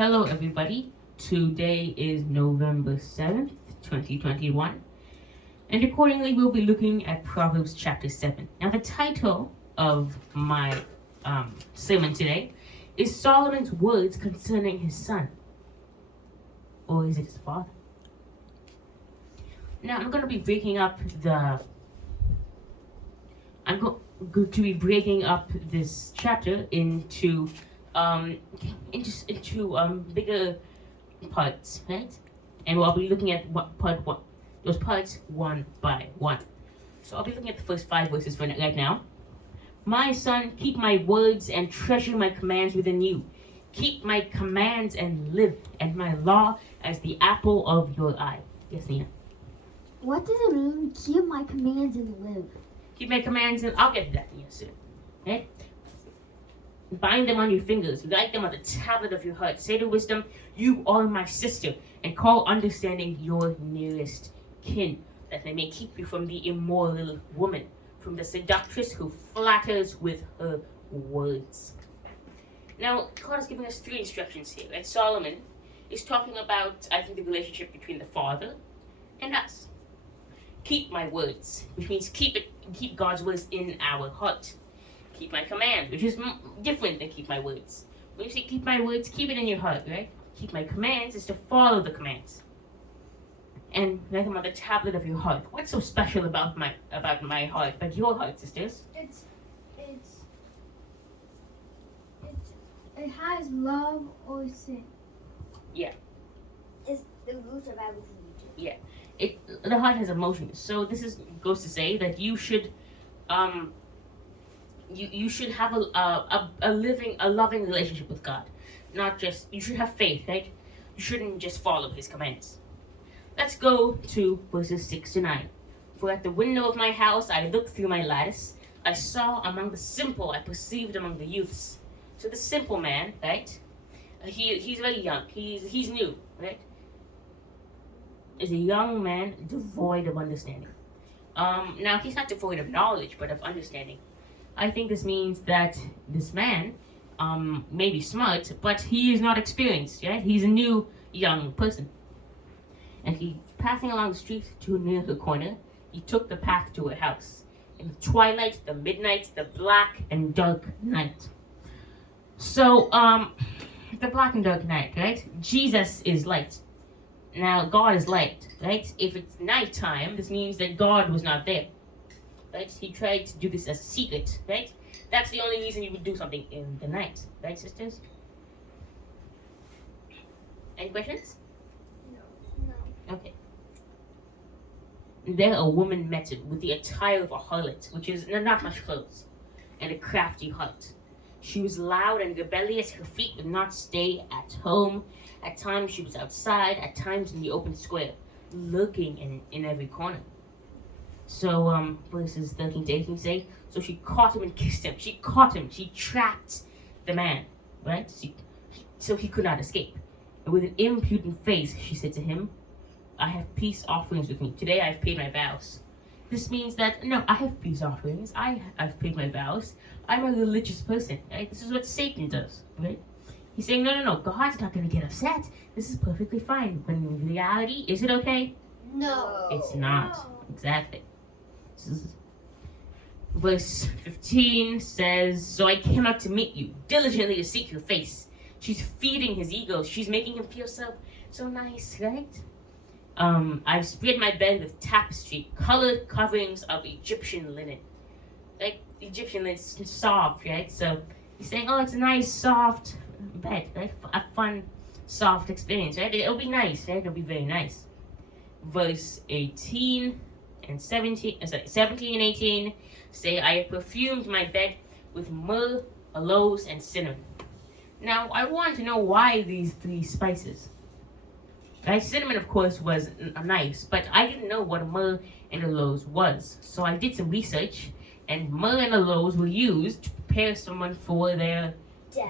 Hello, everybody. Today is November 7th, 2021, and accordingly, we'll be looking at Proverbs chapter 7. Now, the title of my sermon today is Solomon's words concerning his son. Or is it his father? Now, I'm going to be breaking up this chapter into bigger parts, right? And I'll be looking at those parts one by one. So I'll be looking at the first 5 verses for right now. My son, keep my words and treasure my commands within you. Keep my commands and live, and my law as the apple of your eye. Yes, Nina. What does it mean, keep my commands and live? Keep my commands, and I'll get to that in a second. Okay? Bind them on your fingers, write them on the tablet of your heart. Say to wisdom, you are my sister, and call understanding your nearest kin, that they may keep you from the immoral woman, from the seductress who flatters with her words. Now, God is giving us 3 instructions here, and Solomon is talking about, I think, the relationship between the Father and us. Keep my words, which means keep God's words in our heart. Keep my commands, which is different than keep my words. When you say keep my words, keep it in your heart, right? Keep my commands is to follow the commands. And write them on the tablet of your heart. What's so special about my heart, about your heart, sisters? It has love or sin. Yeah. It's the root of everything you do. Yeah. The heart has emotions. So this goes to say that you should you should have a loving relationship with God. Not just, you should have faith, right? You shouldn't just follow his commands. Let's go to verses 6 to 9. For at the window of my house I looked through my lattice. I saw among the simple, I perceived among the youths. So the simple man, right? He's very young. He's new, right? Is a young man devoid of understanding. Now he's not devoid of knowledge, but of understanding. I think this means that this man may be smart, but he is not experienced, right? He's a new young person. And he, passing along the street to near the corner, he took the path to a house. In the twilight, the midnight, the black and dark night. So, the black and dark night, right? Jesus is light. Now, God is light, right? If it's nighttime, this means that God was not there, right? He tried to do this as a secret, right? That's the only reason you would do something in the night, right, sisters? Any questions? No. Okay. There a woman met him with the attire of a harlot, which is not much clothes, and a crafty heart. She was loud and rebellious. Her feet would not stay at home. At times she was outside, at times in the open square, lurking in every corner. So, verses 13 to 18 say, so she caught him and kissed him. She caught him. She trapped the man, right? So he could not escape. And with an impudent face, she said to him, I have peace offerings with me. Today I have paid my vows. This means that, no, I have peace offerings. I've paid my vows. I'm a religious person, right? This is what Satan does, right? He's saying, no, God's not going to get upset. This is perfectly fine. When in reality, is it okay? No. It's not. No. Exactly. Verse 15 says, so I came out to meet you, diligently to seek your face. She's feeding his ego. She's making him feel so nice, right? I've spread my bed with tapestry, colored coverings of Egyptian linen. Like, Egyptian linen is soft, right? So he's saying, oh, it's a nice, soft bed, right? A fun, soft experience, right? It'll be nice, right? It'll be very nice. Verse 17 and 18 say, I have perfumed my bed with myrrh, aloes, and cinnamon. Now, I want to know why these 3 spices. Right? Cinnamon, of course, was nice, but I didn't know what myrrh and aloes was. So I did some research, and myrrh and aloes were used to prepare someone for their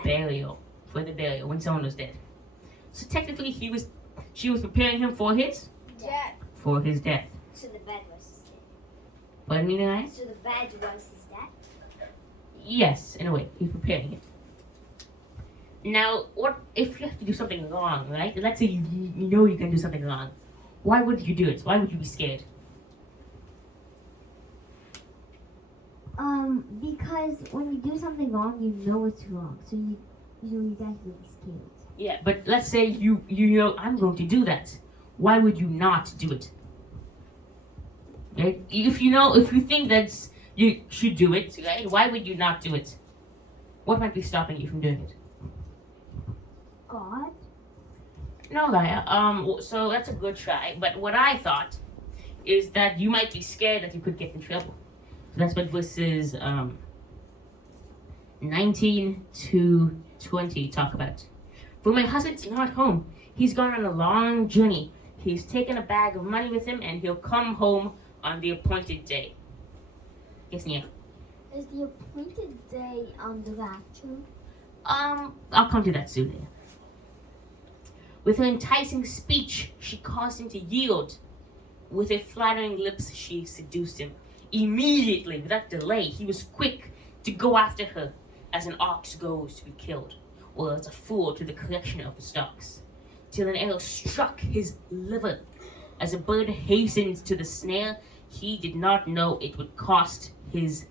burial, when someone was dead. So technically, she was preparing him for his death. For his death. So the bed was his death. What, Nina? So the bed was his death? Yes, in a way, he's preparing it. Now, what if you have to do something wrong, right? Let's say you know you can do something wrong. Why would you do it? Why would you be scared? Because when you do something wrong, you know it's wrong, so you guys will be scared. Yeah, but let's say you know I'm going to do that. Why would you not do it? Right? If you think that you should do it, right? Why would you not do it? What might be stopping you from doing it? God? No, Laya. So that's a good try. But what I thought is that you might be scared that you could get in trouble. So that's what verses 19 to 20 talk about. For my husband's not home. He's gone on a long journey. He's taken a bag of money with him, and he'll come home on the appointed day. Yes, Nia. Is the appointed day on the rapture? I'll come to that soon, Nia. With her enticing speech, she caused him to yield. With her flattering lips, she seduced him. Immediately, without delay, he was quick to go after her, as an ox goes to be killed, or as a fool to the collection of the stalks, till an arrow struck his liver. As a bird hastens to the snare, he did not know it would cost his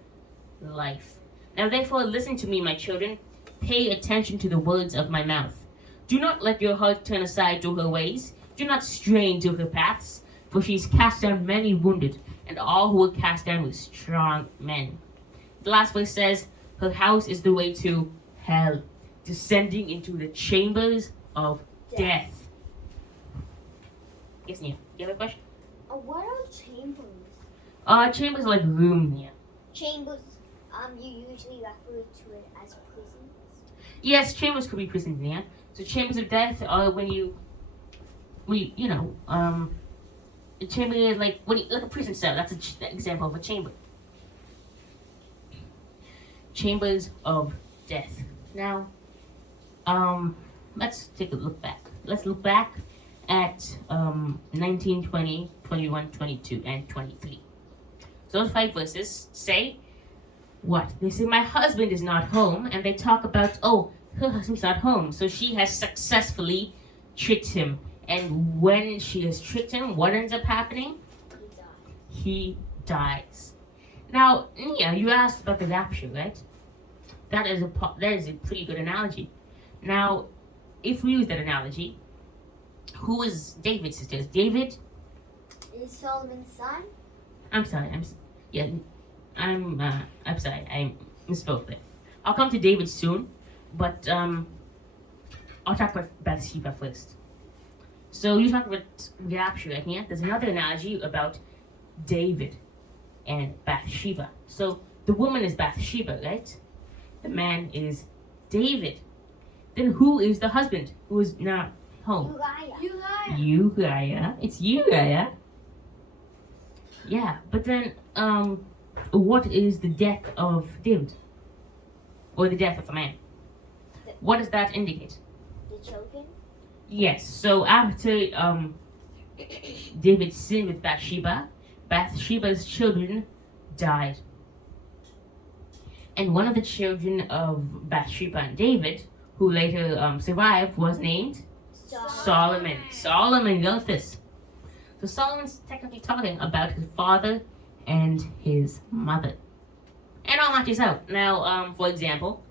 life. Now therefore listen to me, my children. Pay attention to the words of my mouth. Do not let your heart turn aside to her ways. Do not stray into her paths, for she is cast down many wounded, and all who were cast down were strong men. The last verse says, her house is the way to hell, descending into the chambers of death. Yes, Nia. You have a question? What are chambers? Chambers are like room, Nia. Chambers, you usually refer to it as prisons? Yes, chambers could be prisons, Nia. So chambers of death are when a chamber is like like a prison cell. That's an example of a chamber. Chambers of death. Now, let's take a look back. Let's look back at 19, 20, 21, 22, and 23. So those 5 verses say what? They say, my husband is not home, and they talk about, oh, her husband's not home, so she has successfully tricked him. And when she has tricked him, what ends up happening? He dies. Now, Nia, you asked about the rapture, right? That is a pretty good analogy. Now, if we use that analogy, who is David's sister? David is Solomon's son. I'm sorry. I'm sorry. I misspoke there. I'll come to David soon, but I'll talk about Bathsheba first. So you talk about rapture, right? Yeah. There's another analogy about David and Bathsheba. So the woman is Bathsheba, right? The man is David. Then who is the husband who is not home? Uriah. It's Uriah. Yeah, but then what is the death of David? Or the death of a man? What does that indicate? The children? Yes, so after David sinned with Bathsheba, Bathsheba's children died. And one of the children of Bathsheba and David, who later survived, was named Solomon. Solomon wrote this. So Solomon's technically talking about his father and his mother. And I'll knock this out. Now, for example,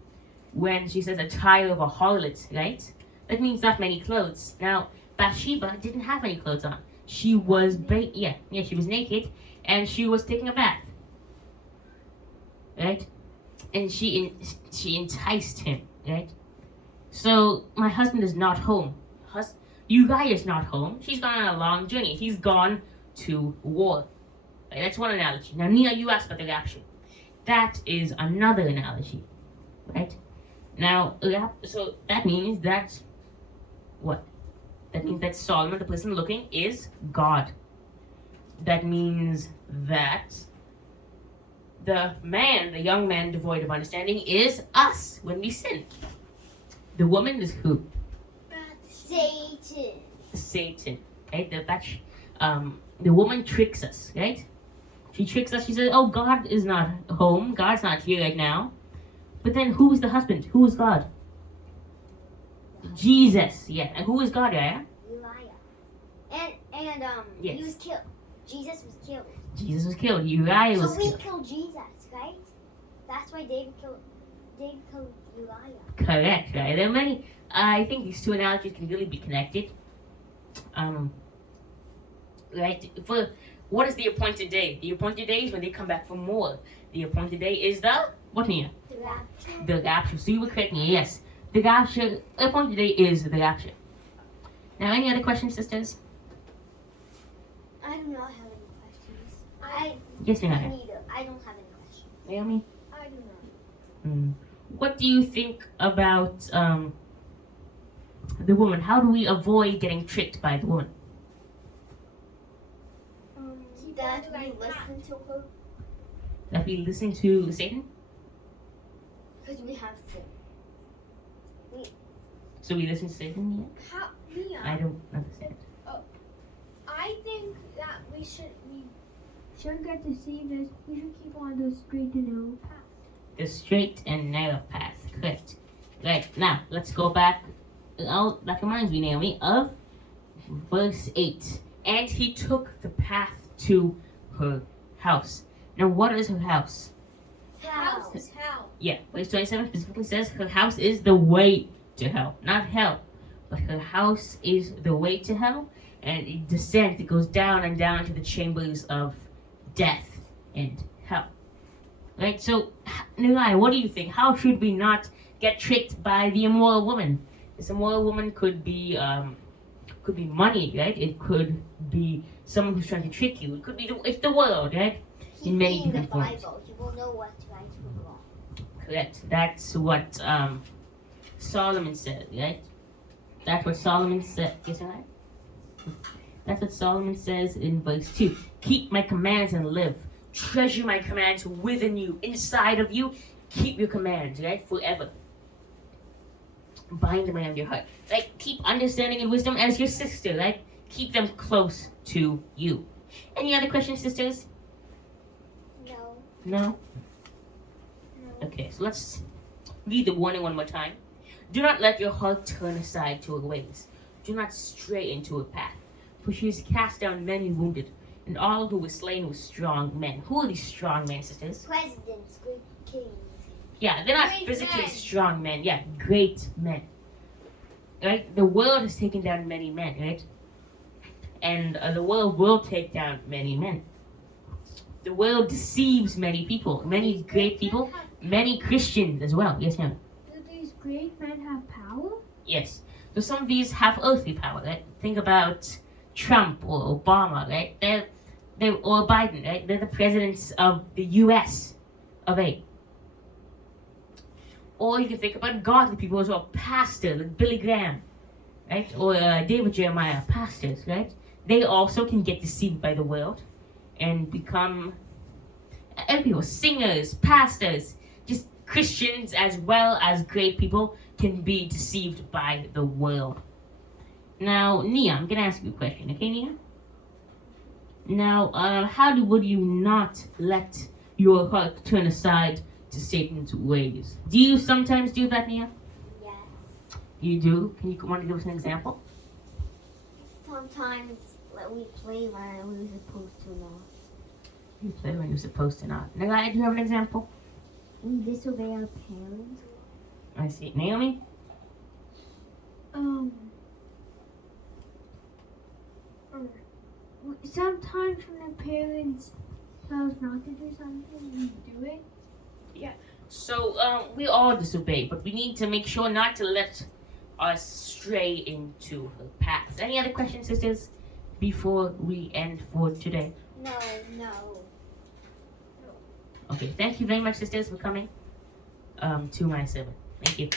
when she says attire of a harlot, right? That means not many clothes. Now, Bathsheba didn't have any clothes on. She was she was naked, and she was taking a bath. Right? And she enticed him, right? So my husband is not home. Uriah is not home. She's gone on a long journey. He's gone to war. Right? That's one analogy. Now, Nia, you asked about the rapture. That is another analogy, right? Now, so that means that what? That means that Solomon, the person looking, is God. That means that the young man devoid of understanding, is us when we sin. The woman is who? Satan. Right? The woman tricks us, right? She tricks us. She says, oh, God is not home. God's not here right now. But then who is the husband? Who is God? Jesus. Yeah. And who is God, yeah? Uriah. And Yes. he was killed. Jesus was killed. Jesus was killed. Uriah So was we killed. killed Jesus, right? That's why David killed Uriah. Correct, right? There are many. I think these two analogies can really be connected. Right? For what is the appointed day? The appointed day is when they come back for more. The appointed day is the what, Nia? The rapture. The rapture. So you were correct, Nia. Yes, the rapture. The appointed day is the rapture. Now, any other questions, sisters? I do not have any questions. Yes, Nia. Neither. I don't have any questions. Naomi. I do not. What do you think about the woman? How do we avoid getting tricked by the woman? That we listen to her That we listen to Satan? because we have sin. So we listen to Satan? How, Yeah? I don't understand. I think that we shouldn't get deceived. We should keep on the straight and narrow path. The straight and narrow path. Correct. Right. Now, let's go back. Oh, that reminds me, Naomi, of verse 8. And he took the path to her house. Now, what is her house? House is hell. Yeah, verse 27 specifically says her house is the way to hell. Not hell, but her house is the way to hell. And it descends, it goes down and down to the chambers of death and hell. Right? So, Nilai, what do you think? How should we not get tricked by the immoral woman? This immoral woman could be money, right? It could be someone who's trying to trick you. It could be it's the world, right? Keep In many reading the different forms. Bible. You will know what's right and wrong. Correct. That's what Solomon said, right? That's what Solomon said. Yes, right? That's what Solomon says in verse 2. Keep my commands and live. Treasure my commands within you, inside of you. Keep your commands, right? Forever. Bind them around your heart. Like, keep understanding and wisdom as your sister, right? Keep them close to you. Any other questions, sisters? No. No? Okay, so let's read the warning one more time. Do not let your heart turn aside to her ways. Do not stray into her path. For she has cast down many wounded, and all who were slain were strong men. Who are these strong men, sisters? Presidents, great kings. Yeah, they're not Great physically men. strong men. Yeah, great men. Right? The world has taken down many men, right? And the world will take down many men. The world deceives many people, many great people, many Christians as well. Yes, ma'am. Do these great men have power? Yes. So some of these have earthly power, right? Think about Trump or Obama, right? They're or Biden, right? They're the presidents of the U.S. of A. Or you can think about godly people as well, pastors like Billy Graham, right? Or David Jeremiah, pastors, right? They also can get deceived by the world and become people, singers, pastors, just Christians as well as great people can be deceived by the world. Now, Nia, I'm going to ask you a question, okay, Nia? Now, would you not let your heart turn aside to Satan's ways? Do you sometimes do that, Nia? Yes. You do? Can you want to give us an example? Sometimes we play when we were supposed to not. You play when you're supposed to not. Nilaya, do you have an example? We disobey our parents. I see. Naomi? Sometimes when the parents tell us not to do something, we do it. So, we all disobey, but we need to make sure not to let us stray into her paths. Any other questions, sisters, before we end for today? No. Okay, thank you very much, sisters, for coming to my sermon. Thank you.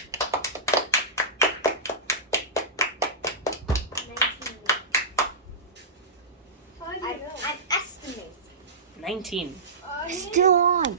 19 minutes. I'm estimating. 19. Still on.